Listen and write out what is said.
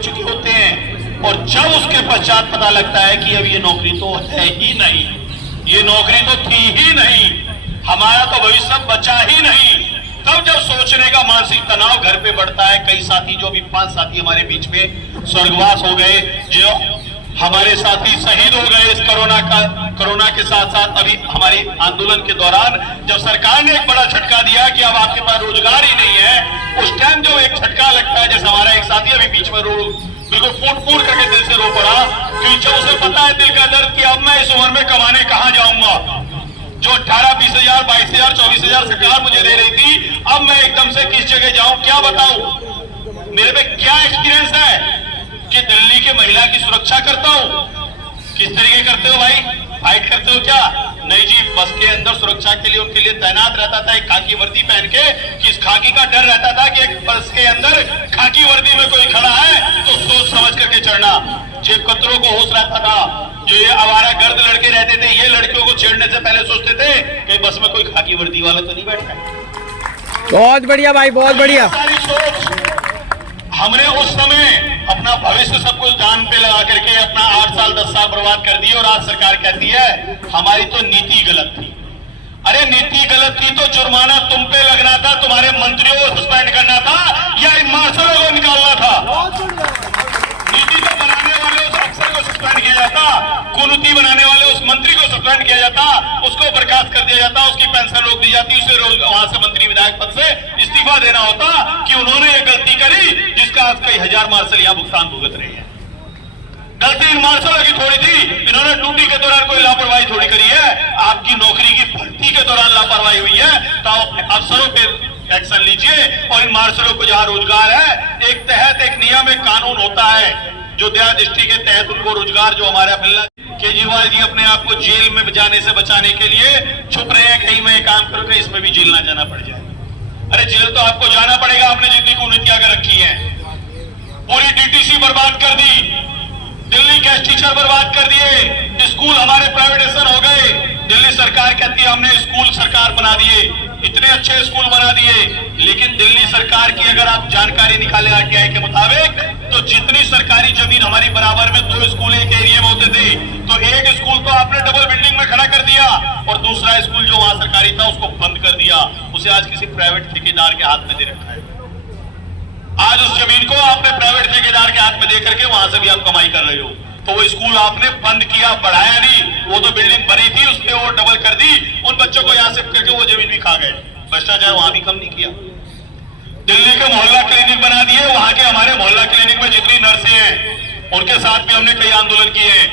चुके होते हैं और जब उसके पश्चात पता लगता है कि अब ये नौकरी तो है ही नहीं, ये नौकरी तो थी ही नहीं, हमारा तो भविष्य बचा ही नहीं, तब जब सोचने का मानसिक तनाव घर पे बढ़ता है। कई साथी, जो भी 5 साथी हमारे बीच में स्वर्गवास हो गए, जो हमारे साथी शहीद हो गए इस कोरोना के साथ साथ अभी हमारे आंदोलन के दौरान, जब सरकार ने एक बड़ा झटका दिया कि अब आपके पास रोजगार ही नहीं है, उस टाइम जो एक झटका लगता है, जैसे हमारा एक साथी अभी बीच में बिल्कुल फूट करके दिल से रो पड़ा, क्योंकि उसे पता है दिल का दर्द कि अब मैं इस उम्र में कमाने कहां जाऊंगा। जो 18-20 हजार 22 हजार 24 हजार सरकार मुझे दे रही थी, अब मैं एकदम से किस जगह जाऊं, क्या बताऊं, मेरे में क्या एक्सपीरियंस है कि दिल्ली के महिला की सुरक्षा करता हूं। किस तरीके करते हो भाई, फाइट करते हो क्या? नहीं जी, बस के अंदर सुरक्षा के लिए उनके लिए तैनात रहता था एक खाकी वर्दी पहन के, कि इस खाकी का डर रहता था कि एक बस के अंदर खाकी वर्दी में कोई खड़ा है तो सोच समझ करके चढ़ना। जेब कतरों को होश रहता था, जो ये आवारा गर्द लड़के रहते थे, ये लड़कियों को छेड़ने से पहले सोचते थे कि बस में कोई खाकी वर्दी वाला तो नहीं बैठा है। बहुत बढ़िया भाई, बहुत बढ़िया। सारी सोच हमने उस समय अपना भविष्य सब कुछ जान पे लगा करके अपना 8 साल 10 साल बर्बाद कर दिए, और आज सरकार कहती है हमारी तो नीति गलत थी। अरे नीति गलत थी तो जुर्माना तुम पे लगना था, तुम्हारे मंत्रियों को सस्पेंड करना था या इन मार्शलों को निकालना था। नीति तो बनाने वाले उस अफसर को सस्पेंड किया जाता, कुनीति बनाने वाले उस मंत्री को सस्पेंड किया जाता, उसको बर्खास्त कर दिया जाता, उसकी पेंशन रोक दी जाती, उसे वहां से मंत्री विधायक पद से इस्तीफा देना होता कि उन्होंने ये गलती करी जिसका आज कई हजार मार्शल यहां भुगतान भुगत रहे हैं। गलती इन मार्शलों की थोड़ी थी, इन्होंने ड्यूटी के दौरान कोई लापरवाही थोड़ी करी है। आपकी नौकरी की भर्ती के दौरान लापरवाही हुई है तो अफसरों पे एक्शन लीजिए, और इन मार्शलों को जहां रोजगार है, एक तहत एक नियम एक कानून होता है जो दया दृष्टि के तहत उनको रोजगार जो हमारा मिलना। केजरीवाल जी अपने आप को जेल में जाने से बचाने के लिए छुप रहे हैं, कहीं मैं काम करूंगा इसमें भी जेल ना जाना पड़ जाए। अरे जेल तो आपको जाना पड़ेगा, आपने जितनी कुनीतियां कर रखी है। पूरी डीटीसी बर्बाद कर दी, दिल्ली गेस्ट टीचर बर्बाद कर दिए, स्कूल हमारे प्राइवेटाइजेशन हो गए। दिल्ली सरकार कहती है हमने स्कूल सरकार बना दिए, इतने अच्छे स्कूल बना दिए, लेकिन दिल्ली सरकार की अगर आप जानकारी निकाले आरटीआई के मुताबिक, तो जितनी सरकारी जमीन हमारी बराबर में 2 स्कूल एक एरिया में होते थे, तो एक स्कूल तो आपने डबल बिल्डिंग में खड़ा कर दिया, और दूसरा स्कूल जो वहां सरकारी था उसको बंद कर दिया, उसे आज किसी प्राइवेट ठेकेदार के हाथ में दे रखा है। आज उस जमीन को आपने प्राइवेट ठेकेदार के हाथ में दे करके वहां से भी आप कमाई कर रहे हो। तो वो स्कूल आपने बंद किया, बढ़ाया नहीं, वो तो बिल्डिंग बनी थी उसमें वो डबल कर दी, उन बच्चों को यहां से करके वो जमीन भी खा गए। भ्रष्टाचार वहां भी कम नहीं किया। दिल्ली के मोहल्ला क्लिनिक बना दिए, वहां के हमारे मोहल्ला क्लिनिक में जितनी नर्सें हैं उनके साथ भी हमने कई आंदोलन किए हैं।